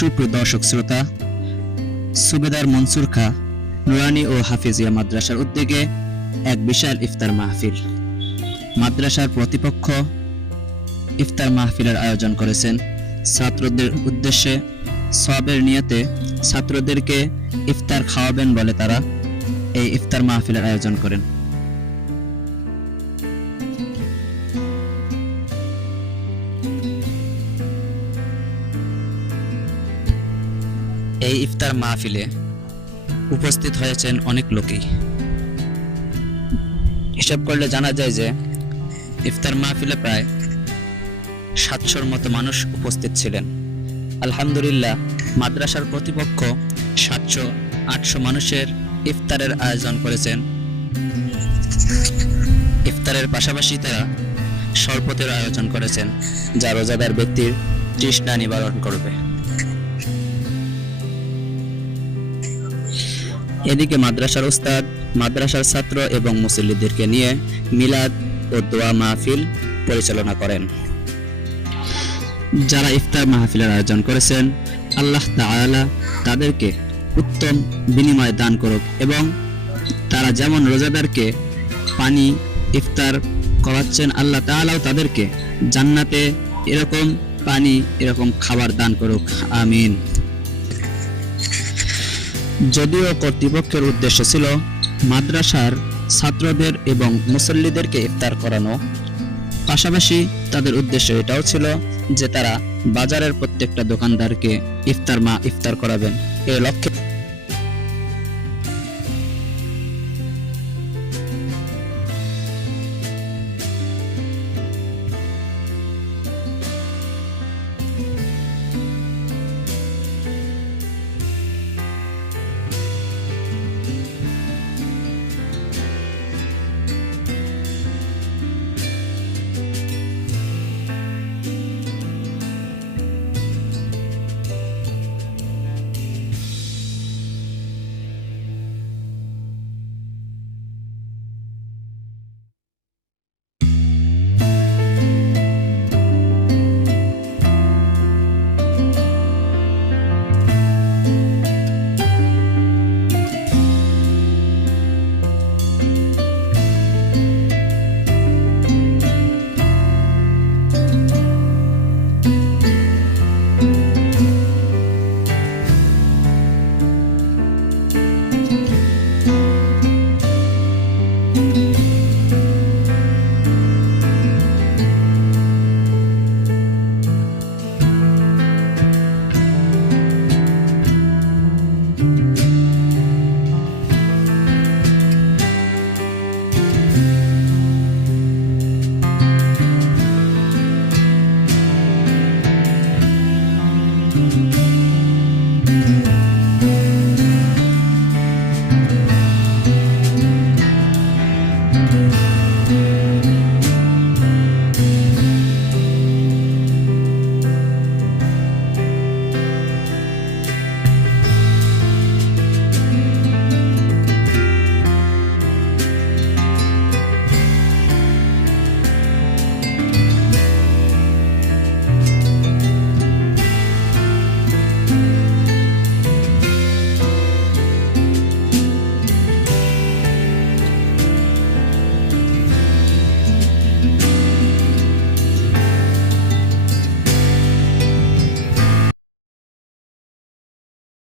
সুপ্রিয় দর্শক শ্রোতা, সুবেদার মনসুর খা, নুরানি ও হাফিজিয়া মাদ্রাসার উদ্যোগে এক বিশাল ইফতার মাহফিল। মাদ্রাসার প্রতিপক্ষ ইফতার মাহফিলের আয়োজন করেছেন। ছাত্রদের উদ্দেশ্যে সবের নিয়তে ছাত্রদেরকে ইফতার খাওয়াবেন বলে তারা এই ইফতার মাহফিলের আয়োজন করেন। এই ইফতার মাহফিলে উপস্থিত হয়েছেন অনেক লোকই। হিসাব করলে জানা যায় যে ইফতার মাহফিলে প্রায় সাতশোর মতো মানুষ উপস্থিত ছিলেন। আলহামদুলিল্লাহ, মাদ্রাসার প্রতিপক্ষ সাতশো, আটশো মানুষের ইফতারের আয়োজন করেছেন। ইফতারের পাশাপাশি তারা শরবতের আয়োজন করেছেন, যা রোজাদার ব্যক্তির তৃষ্ণা নিবারণ করবে। এদিকে মাদ্রাসার উস্তাদ মাদ্রাসার ছাত্র এবং মুসল্লিদেরকে নিয়ে মিলাদ ও দোয়া মাহফিল পরিচালনা করেন। যারা ইফতার মাহফিলের আয়োজন করেছেন, আল্লাহ তাআলা তাদেরকে উত্তম বিনিময় দান করুক এবং তারা যেমন রোজাদারকে পানি ইফতার করাচ্ছেন, আল্লাহ তাআলাও তাদেরকে জান্নাতে এরকম পানি, এরকম খাবার দান করুক। আমিন। যদিও কর্তৃপক্ষের উদ্দেশ্য ছিল মাদ্রাসার ছাত্রদের এবং মুসল্লিদেরকে ইফতার করানো। পাশাপাশি তাদের উদ্দেশ্য এটাও ছিল যে তারা বাজারের প্রত্যেকটা দোকানদারকে ইফতার মা ইফতার করাবেন। এই লক্ষ্যে